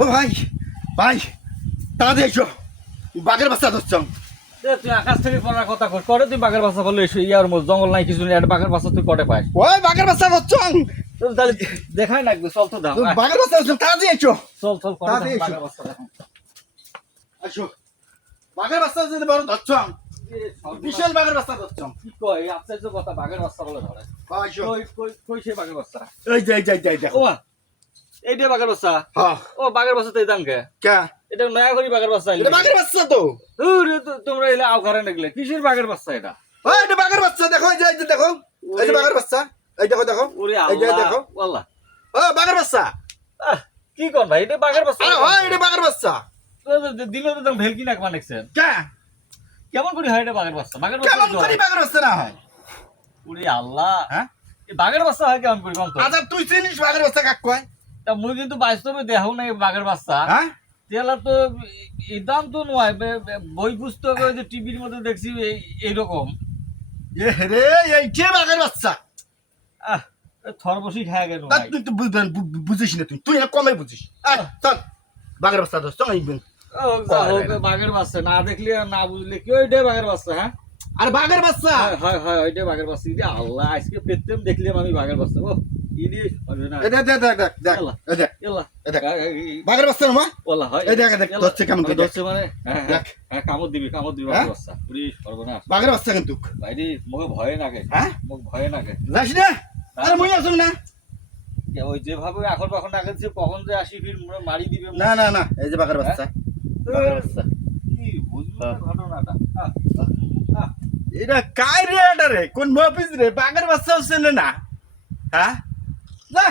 ও ভাই ভাই তাড়াতাড়ি এসো বাঘের বাচ্চা ধরছাম। তুই আকাশ থেকে পড়ার কথা কর করে তুই বাঘের বাচ্চা বলে এসো ইয়ার জঙ্গল নাই কিছু নেই একটা বাঘের বাচ্চা তুই কটে পাস ওই বাঘের বাচ্চা ধরছাম। তাহলে দেখাই লাগবে চল তো দাও বাঘের বাচ্চা ধরছাম তাড়াতাড়ি এসো। চল চল তাড়াতাড়ি এসো। বাঘের বাচ্চা দেখো। এসো বাঘের বাচ্চা যদি বড় ধরছাম বিশাল বাঘের বাচ্চা ধরছাম। কি কয় এই আশ্চর্য কথা বাঘের বাচ্চা বলে ধরে এসো কই কই কই সে বাঘের বাচ্চা এই যাই যাই যাই দেখো। ও এই যে বাঘের বাচ্চা হ্যাঁ ও বাঘের বাচ্চা তো এই দাম কে কে এটা নয়া করি বাঘের বাচ্চা এটা বাঘের বাচ্চা তো। তোমরা এলে আউকারে নিগলে কিসের বাঘের বাচ্চা এটা ওই এটা বাঘের বাচ্চা দেখো এই যে দেখো এই যে বাঘের বাচ্চা এই দেখো দেখো ওরে এই যে আল্লাহ দেখো আল্লাহ ও বাঘের বাচ্চা। কি কোন ভাই এটা বাঘের বাচ্চা আরে হয় এটা বাঘের বাচ্চা। দিলে তো তুমি ভেলকি নাক বানাইছেন কে কেমন করে হয় এটা বাঘের বাচ্চা বাঘের কেমন বাচ্চা করি বাঘের বাচ্চা না হয়? ওরে আল্লাহ হ্যাঁ এই বাঘের বাচ্চা হয় কেমন করে কোন তো আচ্ছা তুই চিনিস বাঘের বাচ্চা কাক কয়? তা মুই কিন্তু বাস্তবে দেখাও নাই বাঘের বাচ্চা হ্যাঁ তেলা তো এই দাম তো নয় বই পুস্তক ওই যে টিভির মধ্যে দেখছি এইরকম এ রে এই কে বাঘের বাচ্চা? আহ থরবসি খায় গেল তা তুই তো বুঝিস না তুই না কমে বুঝিস। চল বাঘের বাচ্চা ধর চল এইবেন। বাঘের বাচ্চা না দেখলে আর না বুঝলে কি ওইটাই বাঘের বাচ্চা হ্যাঁ আর বাঘের বাচ্চা হয় হয় ওইটাই বাঘের বাচ্চা ইদি আল্লাহ আজকে পেতেম দেখলাম আমি বাঘের বাচ্চা ও ইদি হবে না এই দেখ দেখ দেখ দেখ দেখ এই দেখ এলা এই দেখ বাঘের বাচ্চা না মা ওলা হয় এই দেখ দেখ ধরছে কেমন করে দেখ। ধরছে মানে হ্যাঁ দেখ। হ্যাঁ কামড় দিবি হ্যাঁ? বাঘের বাচ্চা পুরি সর্বনাশ বাঘের বাচ্চা কিন্তু ভাইরি মুখে ভয়ে নাগে হ্যাঁ মুখ ভয়ে নাগে যাস না আরে মুই আসুন না ওই যেভাবে এখন কখন আগে কখন যে আসি ফির মারি দিবে না না না এই যে বাঘের বাচ্চা বাঘের বাচ্চা কি বুঝবো না ঘটনাটা এটা কাই রে এটা রে কোন মফিস রে বাঘের বাচ্চা হচ্ছে না হ্যাঁ যা